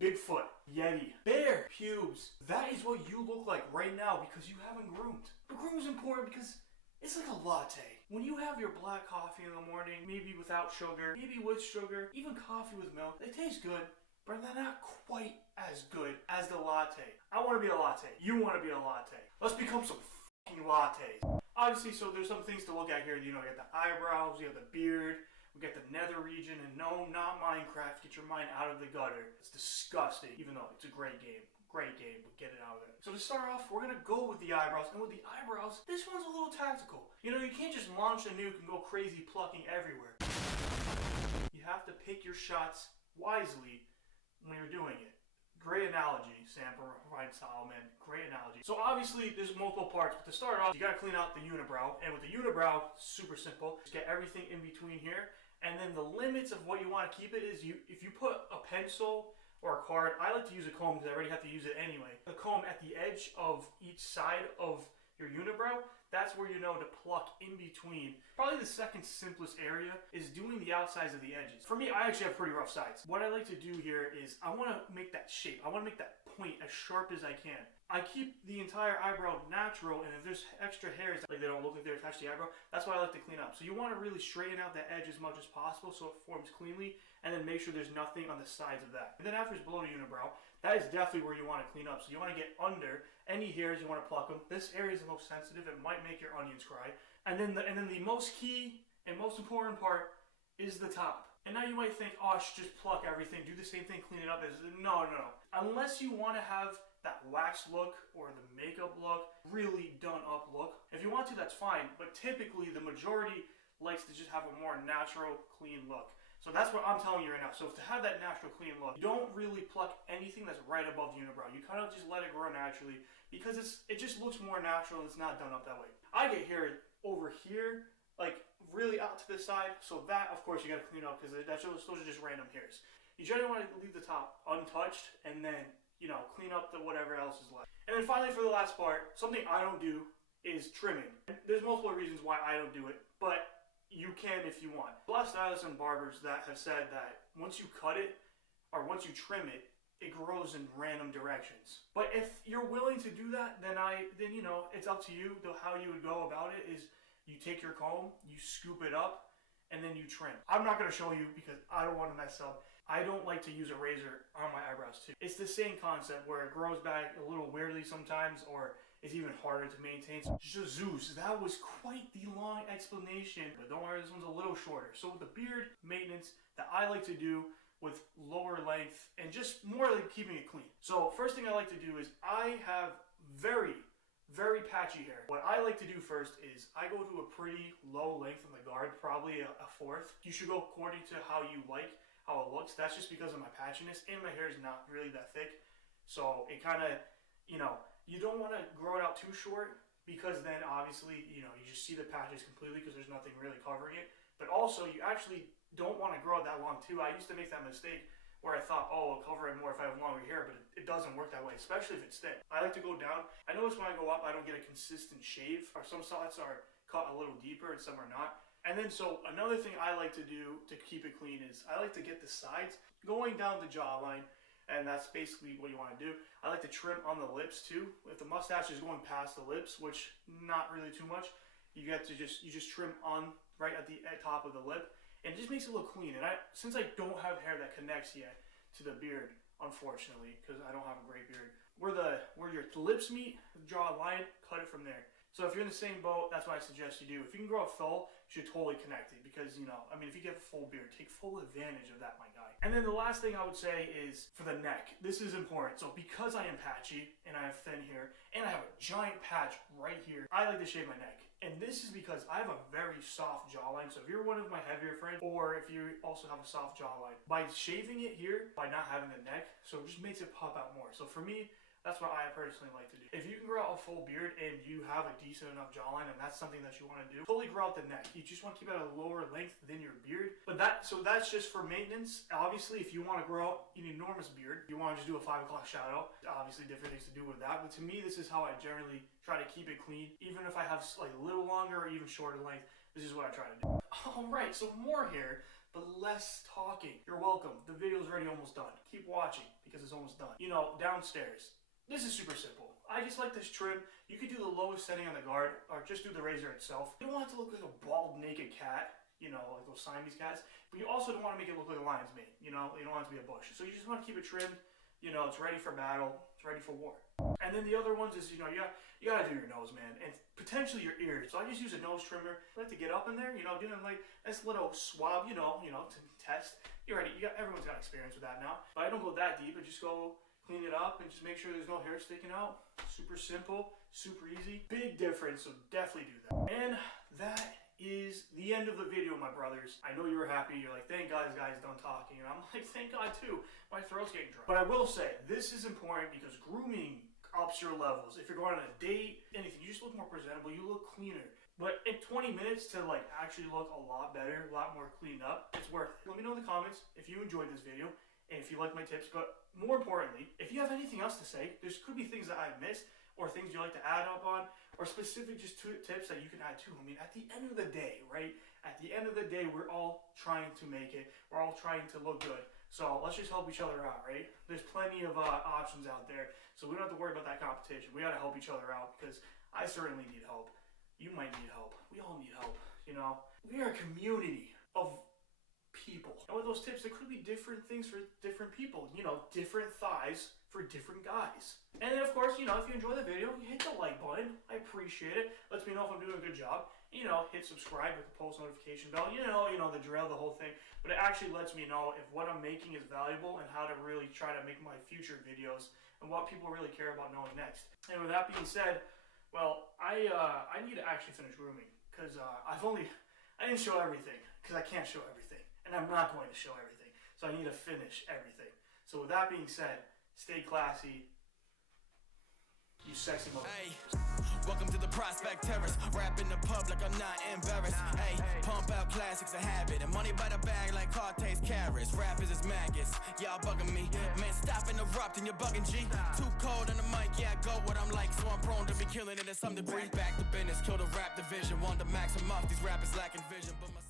Bigfoot, Yeti, bear, pubes. That is what you look like right now because you haven't groomed. But groom is important because it's like a latte. When you have your black coffee in the morning, maybe without sugar, maybe with sugar, even coffee with milk, they taste good, but they're not quite as good as the latte. I want to be a latte. You want to be a latte. Let's become some fucking lattes. Obviously, so there's some things to look at here. You know, you got the eyebrows, you have the beard, we got the nether region, and no, not Minecraft. Get your mind out of the gutter. It's disgusting, even though it's a great game. Great game, but get it out of there. So to start off, we're going to go with the eyebrows. And with the eyebrows, this one's a little tactical. You know, you can't just launch a nuke and go crazy plucking everywhere. You have to pick your shots wisely when you're doing it. Great analogy, Sam from Ryan Solomon. Great analogy. So obviously, there's multiple parts. But to start off, you got to clean out the unibrow. And with the unibrow, super simple. Just get everything in between here. And then the limits of what you want to keep it is, if you put a pencil or a card, I like to use a comb because I already have to use it anyway. A comb at the edge of each side of your unibrow, that's where you know to pluck in between. Probably the second simplest area is doing the outsides of the edges. For me, I actually have pretty rough sides. What I like to do here is I want to make that shape. I want to make that point as sharp as I can. I keep the entire eyebrow natural, and if there's extra hairs, like they don't look like they're attached to the eyebrow, that's what I like to clean up. So you want to really straighten out the edge as much as possible so it forms cleanly, and then make sure there's nothing on the sides of that. And then after it's below the unibrow, that is definitely where you want to clean up. So you want to get under any hairs, you want to pluck them. This area is the most sensitive. It might make your onions cry. And then the most key and most important part is the top. And now you might think, oh, I should just pluck everything, do the same thing, clean it up. No. Unless you want to have that wax look or the makeup look, really done up look. If you want to, that's fine. But typically, the majority likes to just have a more natural, clean look. So that's what I'm telling you right now. So to have that natural, clean look, you don't really pluck anything that's right above the unibrow. You kind of just let it grow naturally because it just looks more natural and it's not done up that way. I get hair over here, like really out to the side. So that, of course, you got to clean up because those are just random hairs. You generally want to leave the top untouched and then, you know, clean up the whatever else is left. And then finally, for the last part, something I don't do is trimming. There's multiple reasons why I don't do it, but you can if you want. A lot of stylists and barbers that have said that once you cut it or once you trim it, it grows in random directions. But if you're willing to do that, then you know, it's up to you. How you would go about it is you take your comb, you scoop it up, and then you trim. I'm not going to show you because I don't want to mess up. I don't like to use a razor on my eyebrows too. It's the same concept where it grows back a little weirdly sometimes, or it's even harder to maintain. So Jesus, that was quite the long explanation, but don't worry, this one's a little shorter. So with the beard maintenance that I like to do with lower length and just more like keeping it clean. So first thing I like to do is I have very patchy hair. What I like to do first is I go to a pretty low length on the guard, probably a fourth. You should go according to how you like how it looks. That's just because of my patchiness, and my hair is not really that thick. So it kind of, you know, you don't want to grow it out too short because then obviously, you know, you just see the patches completely because there's nothing really covering it. But also you actually don't want to grow it that long too. I used to make that mistake where I thought, oh, I'll cover it more if I have longer hair, but it doesn't work that way, especially if it's thick. I like to go down. I notice when I go up, I don't get a consistent shave, or some spots are cut a little deeper and some are not. And then, so another thing I like to do to keep it clean is I like to get the sides going down the jawline, and that's basically what you want to do. I like to trim on the lips too. If the mustache is going past the lips, which not really too much, you just trim on right at the top of the lip. And it just makes it look clean. And since I don't have hair that connects yet to the beard, unfortunately, because I don't have a great beard, where your lips meet, the jawline, cut it from there. So if you're in the same boat, that's what I suggest you do. If you can grow a full, you should totally connect it because, you know, I mean, if you get a full beard, take full advantage of that, my guy. And then the last thing I would say is for the neck. This is important. So because I am patchy and I have thin hair and I have a giant patch right here, I like to shave my neck. And this is because I have a very soft jawline. So if you're one of my heavier friends, or if you also have a soft jawline, by shaving it here, by not having the neck, so it just makes it pop out more. So for me, that's what I personally like to do. If you can grow out a full beard and you have a decent enough jawline and that's something that you want to do, totally grow out the neck. You just want to keep it at a lower length than your beard. But that's just for maintenance. Obviously, if you want to grow out an enormous beard, you want to just do a 5 o'clock shadow. Obviously, different things to do with that. But to me, this is how I generally try to keep it clean. Even if I have like a little longer or even shorter length, this is what I try to do. All right, so more hair. but less talking. You're welcome. The video's already almost done. Keep watching because it's almost done. You know, downstairs. This is super simple. I just like this trim. You could do the lowest setting on the guard or just do the razor itself. You don't want it to look like a bald, naked cat, you know, like those Siamese cats, but you also don't want to make it look like a lion's mane, you know? You don't want it to be a bush. So you just want to keep it trimmed. You know, it's ready for battle. It's ready for war. And then the other ones is, you know, you gotta do your nose, man, and potentially your ears. So I just use a nose trimmer. I like to get up in there, you know, doing like this little swab, you know, to test. You're ready. Everyone's got experience with that now. But I don't go that deep. I just go clean it up and just make sure there's no hair sticking out. Super simple, super easy. Big difference, so definitely do that. And that is the end of the video, my brothers. I know you were happy. You're like, thank God this guy's done talking. And I'm like, thank God too. My throat's getting dry. But I will say, this is important because grooming ups your levels. If you're going on a date, anything, you just look more presentable. You look cleaner. But in 20 minutes to like actually look a lot better, a lot more cleaned up, it's worth it. Let me know in the comments if you enjoyed this video and if you like my tips. But more importantly, if you have anything else to say, there could be things that I've missed or things you like to add up on, or specific just tips that you can add too. I mean, at the end of the day, right? At the end of the day, we're all trying to make it. We're all trying to look good. So let's just help each other out, right? There's plenty of options out there, so we don't have to worry about that competition. We got to help each other out because I certainly need help. You might need help. We all need help, you know? We are a community of people. And with those tips, there could be different things for different people. You know, different thighs for different guys. And then, of course, you know, if you enjoy the video, you hit the like button. I appreciate it. Lets me know if I'm doing a good job. You know, hit subscribe with the post notification bell. You know, the drill, the whole thing. But it actually lets me know if what I'm making is valuable and how to really try to make my future videos and what people really care about knowing next. And with that being said, well, I need to actually finish grooming because I didn't show everything because I can't show everything. And I'm not going to show everything. So I need to finish everything. So with that being said, stay classy. You sexy motherfuckers. Hey, welcome to the Prospect Terrace. Rap in the public, I'm not embarrassed. Hey, pump out classics a habit. And money by the bag like Carte's carrots. Rappers is maggots, y'all bugging me. Man, stop interrupting, you're bugging G. Too cold on the mic, yeah, I go what I'm like. So I'm prone to be killing it in some degree. Back to business, kill the rap division. Want to max them off, these rappers lacking vision. But my